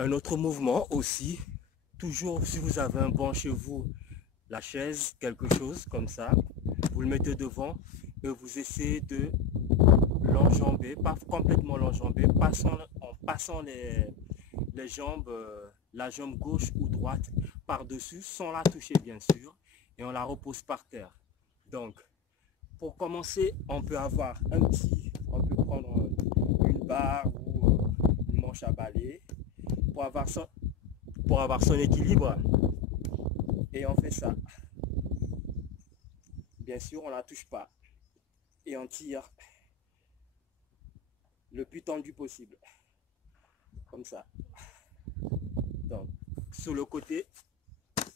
Un autre mouvement aussi, toujours si vous avez un banc chez vous, la chaise, quelque chose comme ça, vous le mettez devant et vous essayez de l'enjamber, pas complètement l'enjamber, en passant les jambes, la jambe gauche ou droite par-dessus, sans la toucher bien sûr, et on la repose par terre. Donc, pour commencer, on peut prendre une barre ou une manche à balai pour avoir son équilibre. Et on fait ça. Bien sûr, on ne la touche pas. Et on tire le plus tendu possible. Comme ça. Donc, sur le côté,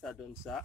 ça donne ça.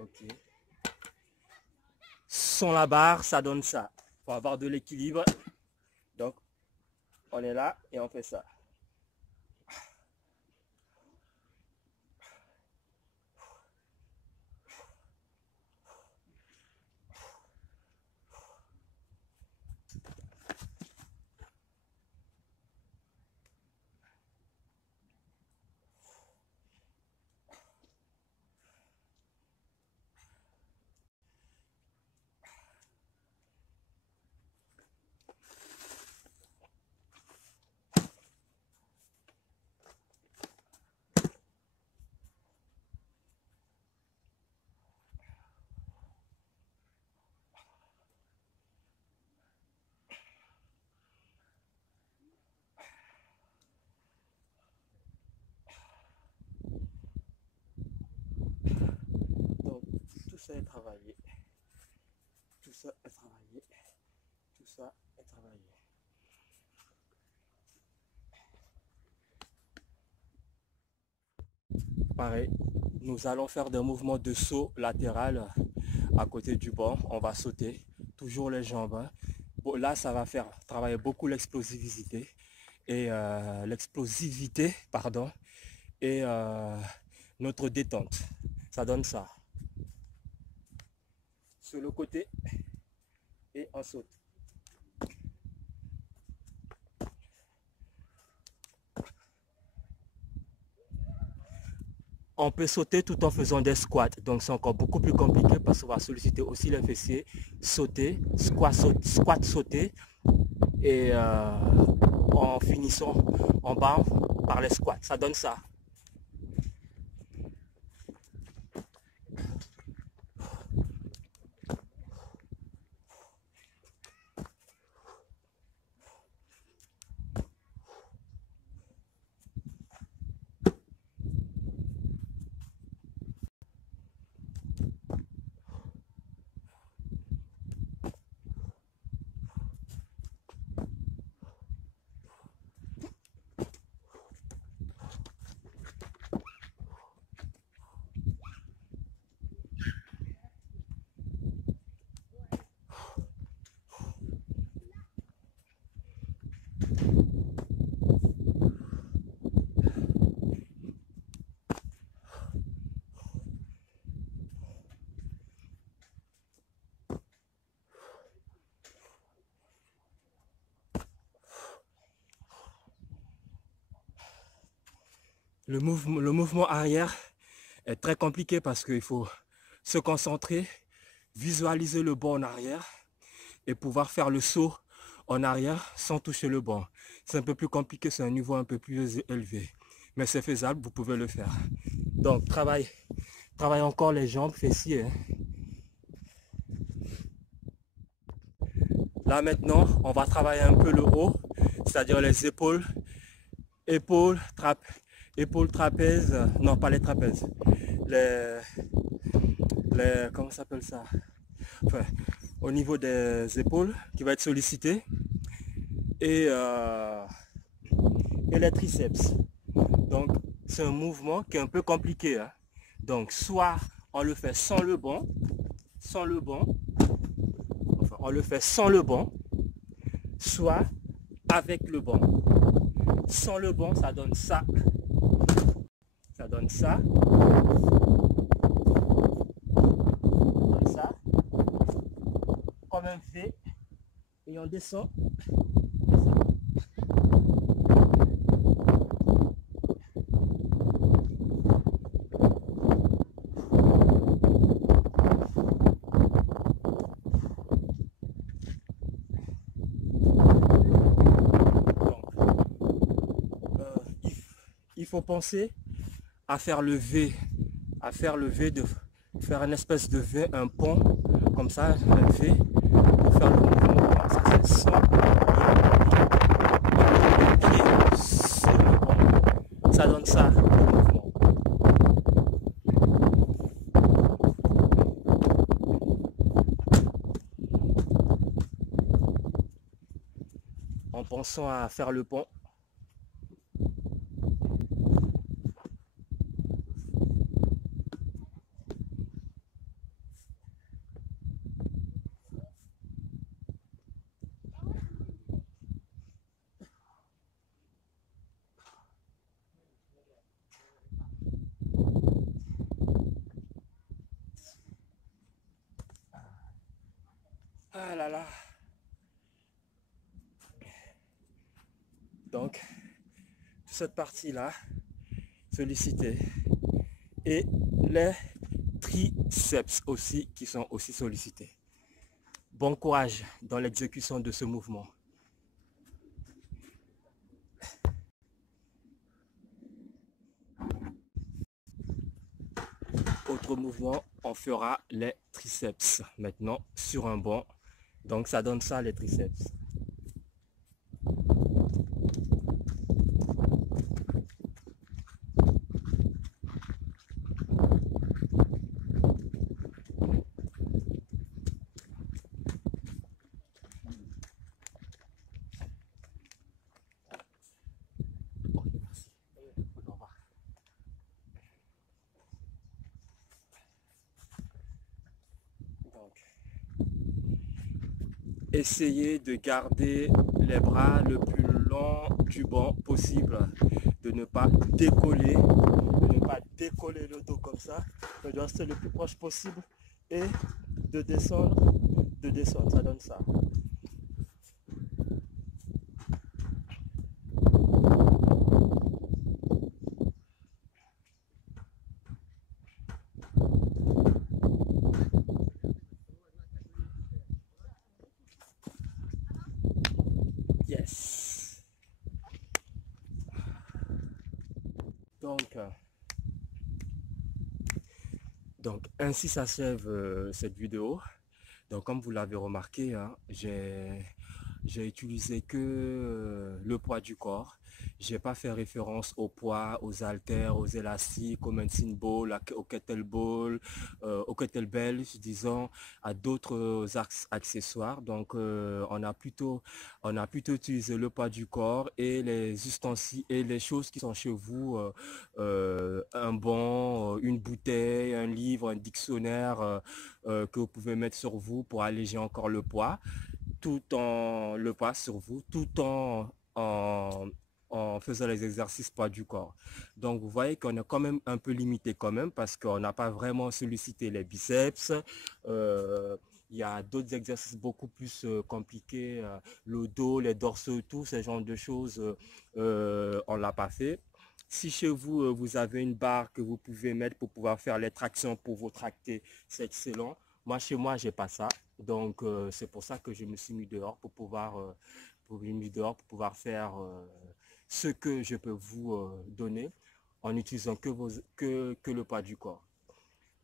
Ok. Sans la barre, ça donne ça. Pour avoir de l'équilibre. Donc, on est là et on fait ça. Donc, tout ça est travaillé. Tout ça est travaillé. Tout ça est travaillé. Pareil, nous allons faire des mouvements de saut latéral à côté du banc. On va sauter, toujours les jambes. Hein. Bon, là, ça va faire travailler beaucoup l'explosivité et notre détente. Ça donne ça. Sur le côté et on saute. On peut sauter tout en faisant des squats. Donc c'est encore beaucoup plus compliqué parce qu'on va solliciter aussi les fessiers. Sauter, squat sauter. Et en finissant en bas par les squats. Ça donne ça. Le mouvement arrière est très compliqué parce qu'il faut se concentrer, visualiser le banc en arrière et pouvoir faire le saut en arrière sans toucher le banc. C'est un peu plus compliqué, c'est un niveau un peu plus élevé. Mais c'est faisable, vous pouvez le faire. Donc, travaille encore les jambes, fessiers. Hein. Là maintenant, on va travailler un peu le haut, c'est-à-dire les épaules, trapèzes, non pas les trapèzes, comment ça s'appelle ça, enfin, au niveau des épaules qui va être sollicité et les triceps. Donc c'est un mouvement qui est un peu compliqué. Hein. Donc soit on le fait sans le banc, enfin on le fait sans le banc, soit avec le banc. Sans le banc, ça donne ça. Ça donne ça. Ça. Comme un V. Et on descend. Il faut penser à faire le V, de faire une espèce de V, un pont, comme ça, un V, pour faire le mouvement. Ça, c'est sans le pied sur le pont. Ça donne ça, le mouvement. En pensant à faire le pont. Ah là là. Donc, cette partie-là, sollicitée. Et les triceps aussi, qui sont aussi sollicités. Bon courage dans l'exécution de ce mouvement. Autre mouvement, on fera les triceps maintenant sur un banc. Donc ça donne ça, les triceps. Essayez de garder les bras le plus long du banc possible, de ne pas décoller, le dos comme ça, mais de rester le plus proche possible et de descendre, ça donne ça. Yes. Donc ainsi s'achève cette vidéo. Donc comme vous l'avez remarqué, hein, j'ai utilisé que le poids du corps. J'ai pas fait référence au poids, aux haltères, aux élastiques, au medicine ball, au kettlebell, disons, à d'autres accessoires. Donc on a plutôt utilisé le poids du corps et les ustensiles et les choses qui sont chez vous, un banc, une bouteille, un livre, un dictionnaire que vous pouvez mettre sur vous pour alléger encore le poids sur vous, tout en faisant les exercices poids du corps. Donc vous voyez qu'on est quand même un peu limité quand même parce qu'on n'a pas vraiment sollicité les biceps. Il y a d'autres exercices beaucoup plus compliqués, le dos, les dorsaux, tout ce genre de choses, on ne l'a pas fait. Si chez vous, vous avez une barre que vous pouvez mettre pour pouvoir faire les tractions pour vous tracter, c'est excellent. Moi, chez moi, j'ai pas ça. Donc, c'est pour ça que je me suis mis dehors pour pouvoir, faire ce que je peux vous donner en utilisant que le poids du corps.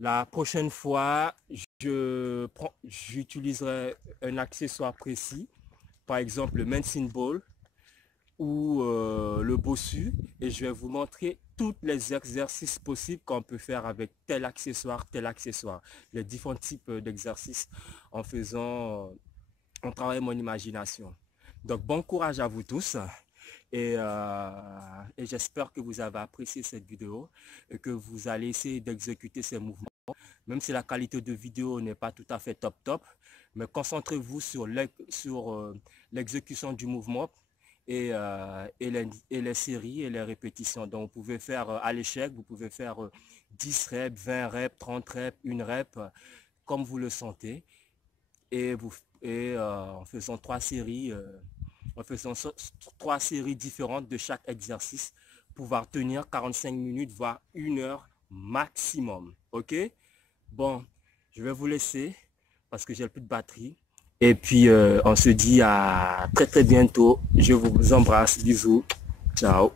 La prochaine fois, j'utiliserai un accessoire précis, par exemple le medicine ball ou le bossu, et je vais vous montrer tous les exercices possibles qu'on peut faire avec tel accessoire, les différents types d'exercices en travaillant mon imagination. Donc bon courage à vous tous et j'espère que vous avez apprécié cette vidéo et que vous allez essayer d'exécuter ces mouvements. même si la qualité de vidéo n'est pas tout à fait top, mais concentrez-vous sur l'exécution du mouvement et les séries et les répétitions. Donc, vous pouvez faire à l'échec, vous pouvez faire 10 reps, 20 reps, 30 reps, une rep, comme vous le sentez. Et en faisant trois séries différentes de chaque exercice, pouvoir tenir 45 minutes, voire 1 heure maximum. Ok? Bon, je vais vous laisser parce que j'ai plus de batterie. Et puis, on se dit à très très bientôt. Je vous embrasse. Bisous. Ciao.